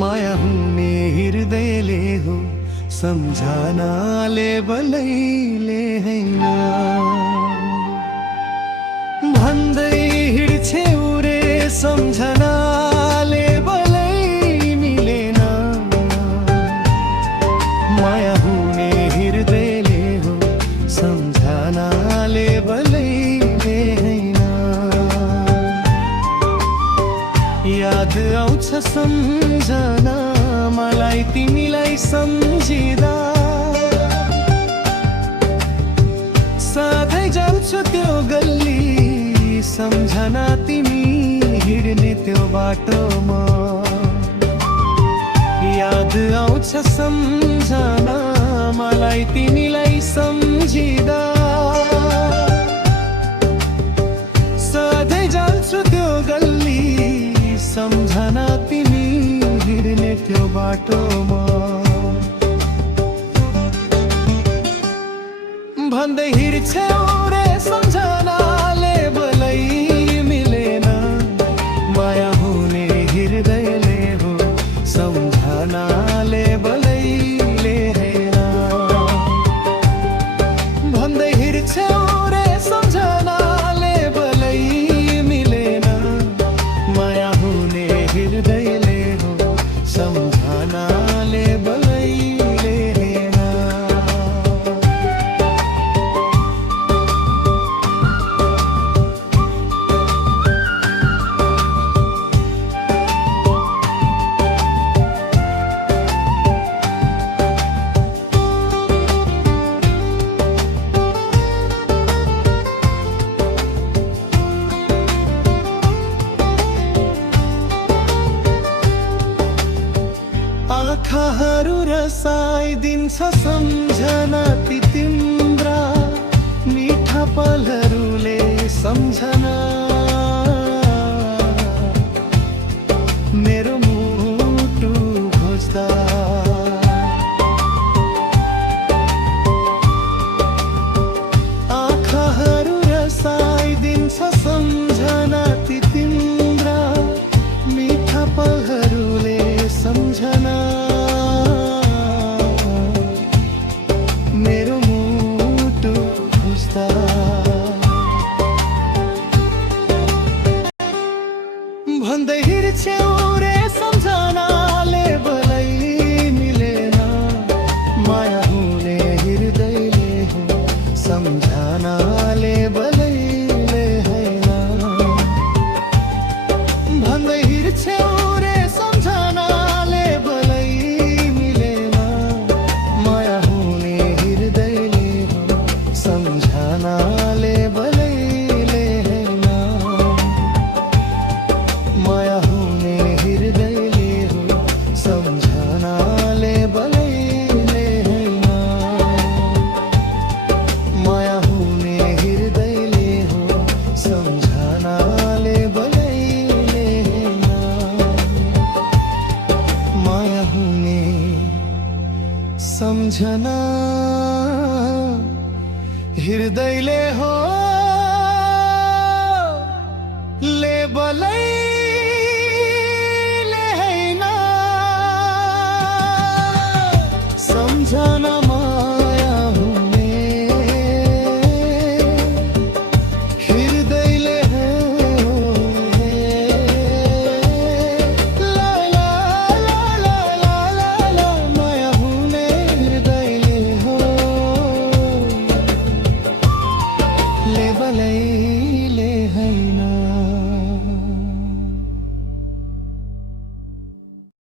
माया हुने हृदयले हो सम्झनाले बलैले हैन भन्दै हिँड्छौ रे सम्झनाले बलै मिलेन माया हुने हृदयले हो सम्झनाले बलैले हैन याद आउँछ सम्झना मलाई तिमीलाई सम्झिँदा सधैँ जान्छु त्यो गल्ली सम्झना तिमी हिँड्ने त्यो बाटोमा याद आउँछ सम्झना मलाई तिमीलाई सम्झिँदा सधैँ जान्छु त्यो गल्ली सम्झना तिमी हिँड्ने त्यो बाटोमा भन्दै हिँड्छौ रे सम्झनाले बलै मिलेन माया हुने हृदयले हो सम्झनाले बलैले हैन भन्दै हिँड्छौ रे सम्झनाले बलै मिलेन माया हुने हृदयले हो सम्झनाले बलैले हैन आँखाहरू रसाइदिन्छ सम्झना ती तिम्रा मिठा पलहरूले सम्झना मेरो मुटु खोज्दा आँखाहरू रसाइदिन्छ सम्झना ती तिम्रा मिठा पलहरूले सम्झना मेरो मुटु खोज्दा भन्दै हिँड्छौ रे सम्झनाले बलै मिलेन माया हुने हृदयले हो सम्झनाले बलैले हैन भन्दै हिँड्छौ रे सम्झनाले बलै मिलेन माया हुने हृदयले हो सम्झनाले बलैले हैन माया हुने हृदयले हो सम्झनाले बलैले हैन माया हुने हृदयले हो सम्झनाले बलैले हैन माया हुने सम्झना हृदयले हो